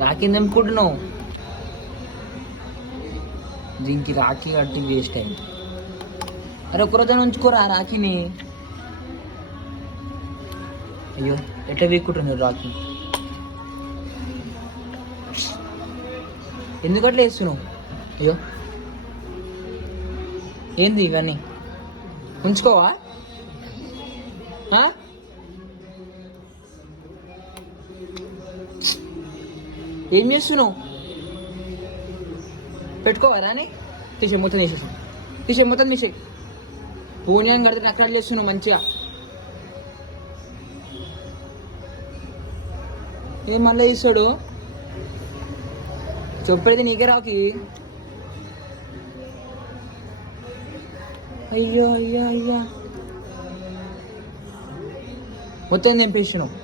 రాఖీ తెంపుకుంటున్నావు? దీనికి రాఖీ కట్టి వేస్ట్ అయింది. అరే ఒక్కరోజు ఉంచుకోరా రాఖీని. అయ్యో ఎట్లా వీక్కుంటుంది రాఖీ. ఎందుకు అట్లా వేస్తున్నావు? అయ్యో ఏంది ఇవన్నీ? ఉంచుకోవా? ఏం చేస్తున్నావు? పెట్టుకోవాలా అని తీసే మొత్తం తీసే పూణ్యం కడితే నక్కడాలు చేస్తున్నావు మంచిగా. ఏం మళ్ళీ తీస్తాడు? చెప్పేది నీకే రాకి. అయ్యో మొత్తం తెంపేసినావు.